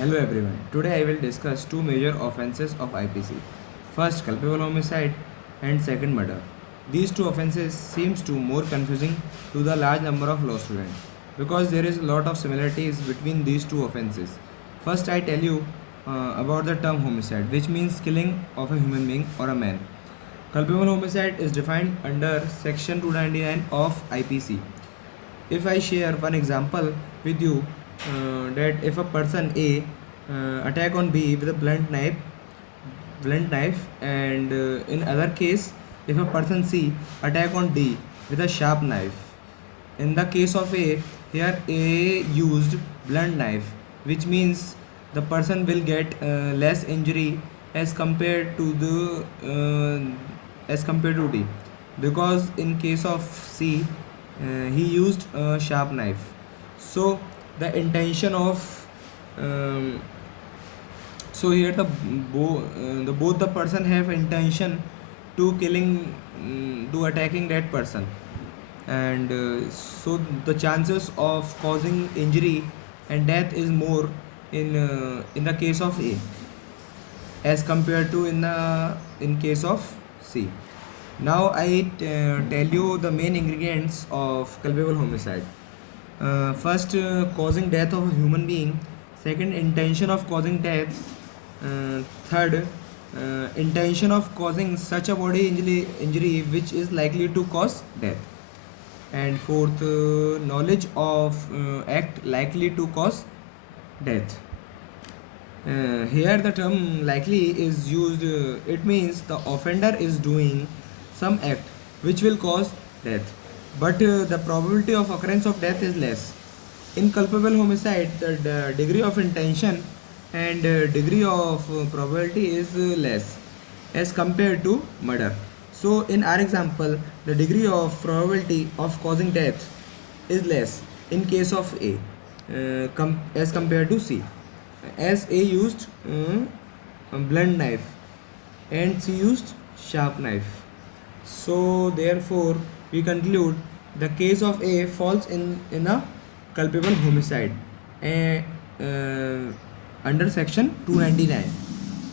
Hello everyone. Today I will discuss two major offences of IPC. First, culpable homicide and second, murder. These two offences seems to more confusing to the large number of law students because there is a lot of similarities between these two offences. First, I tell you about the term homicide, which means killing of a human being or a man. Culpable homicide is defined under section 299 of IPC. If I share one example with you, that if a person A attack on B with a blunt knife, and in other case, if a person C attack on D with a sharp knife. In the case of A, here A used blunt knife, which means the person will get less injury as compared to the as compared to D, because in case of C, he used a sharp knife. So the intention of um, so here the both the person have intention to killing to attacking that person, and so the chances of causing injury and death is more in the case of A as compared to in case of C. Now tell you the main ingredients of culpable homicide. First, causing death of a human being. Second, intention of causing death. Third, intention of causing such a body injury which is likely to cause death. And fourth, knowledge of act likely to cause death. Here the term likely is used, it means the offender is doing some act which will cause death, but the probability of occurrence of death is less. In culpable homicide, the degree of intention and degree of probability is less as compared to murder. So in our example, the degree of probability of causing death is less in case of A as compared to C, as A used a blunt knife and C used sharp knife. So therefore we conclude the case of A falls in a culpable homicide under section 299,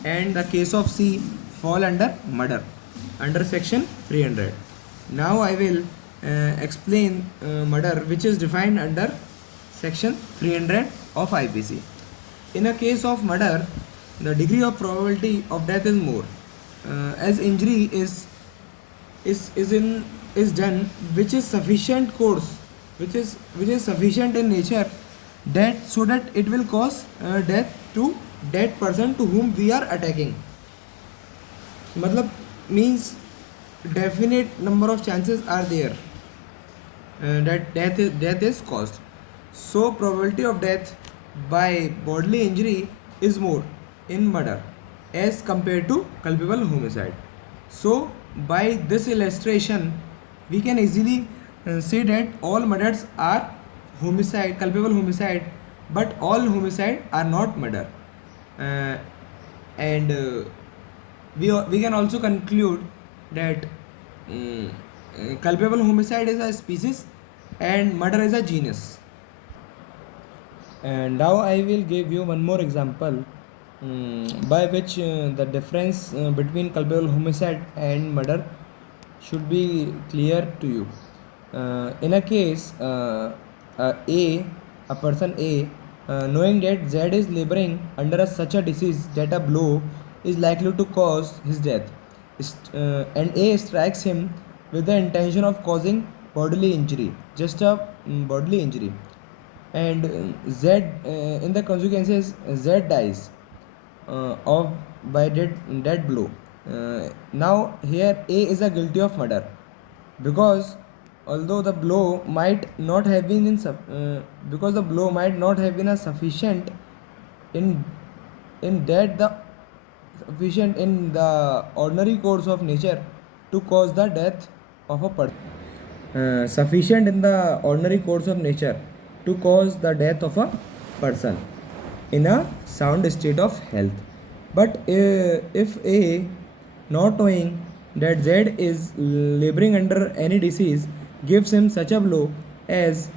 and the case of C fall under murder under section 300. Now I will explain murder, which is defined under section 300 of IPC. In a case of murder, the degree of probability of death is more, as injury is done which is sufficient course, which is sufficient in nature, that so that it will cause death to that person to whom we are attacking. Matlab means definite number of chances are there that death is caused. So probability of death by bodily injury is more in murder as compared to culpable homicide. So by this illustration, we can easily say that all murders are homicide, culpable homicide, but all homicide are not murder. Uh, and we can also conclude that culpable homicide is a species and murder is a genus. And now I will give you one more example, by which the difference between culpable homicide and murder should be clear to you. In a case, a person A, knowing that Z is laboring under such a disease that a blow is likely to cause his death, and A strikes him with the intention of causing bodily injury, just a bodily injury, and Z, in the consequences, Z dies of by that blow. Now here A is a guilty of murder, because although the blow might not have been because the blow might not have been a sufficient in that the sufficient in the ordinary course of nature to cause the death of a person, sufficient in the ordinary course of nature to cause the death of a person in a sound state of health. But if A, not knowing that Z is laboring under any disease, gives him such a blow as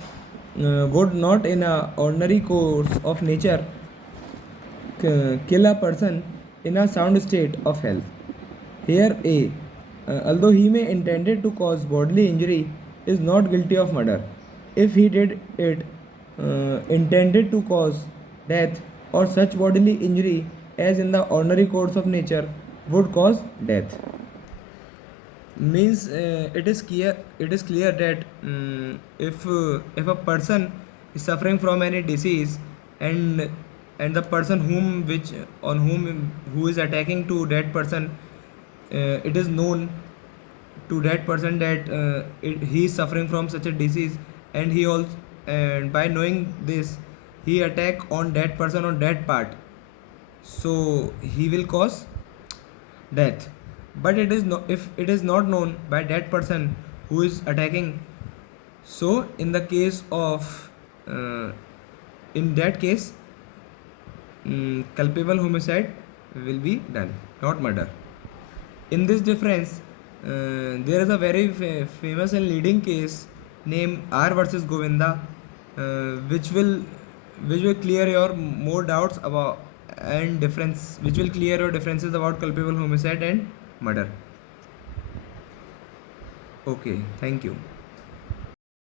good not in a ordinary course of nature kill a person in a sound state of health. Here A, although he may intended to cause bodily injury, is not guilty of murder. If he did it intended to cause death or such bodily injury as in the ordinary course of nature would cause death. Means it is clear that if a person is suffering from any disease, and the person who is attacking to that person, it is known to that person that he is suffering from such a disease, and he also, and by knowing this, he attack on that person on that part, so he will cause death. But it is no, if it is not known by that person who is attacking, so in that case, culpable homicide will be done, not murder. In this difference, there is a very famous and leading case named R versus Govinda, uh, which will which will clear your more doubts about and difference, which will clear your differences about culpable homicide and murder. Okay, thank you.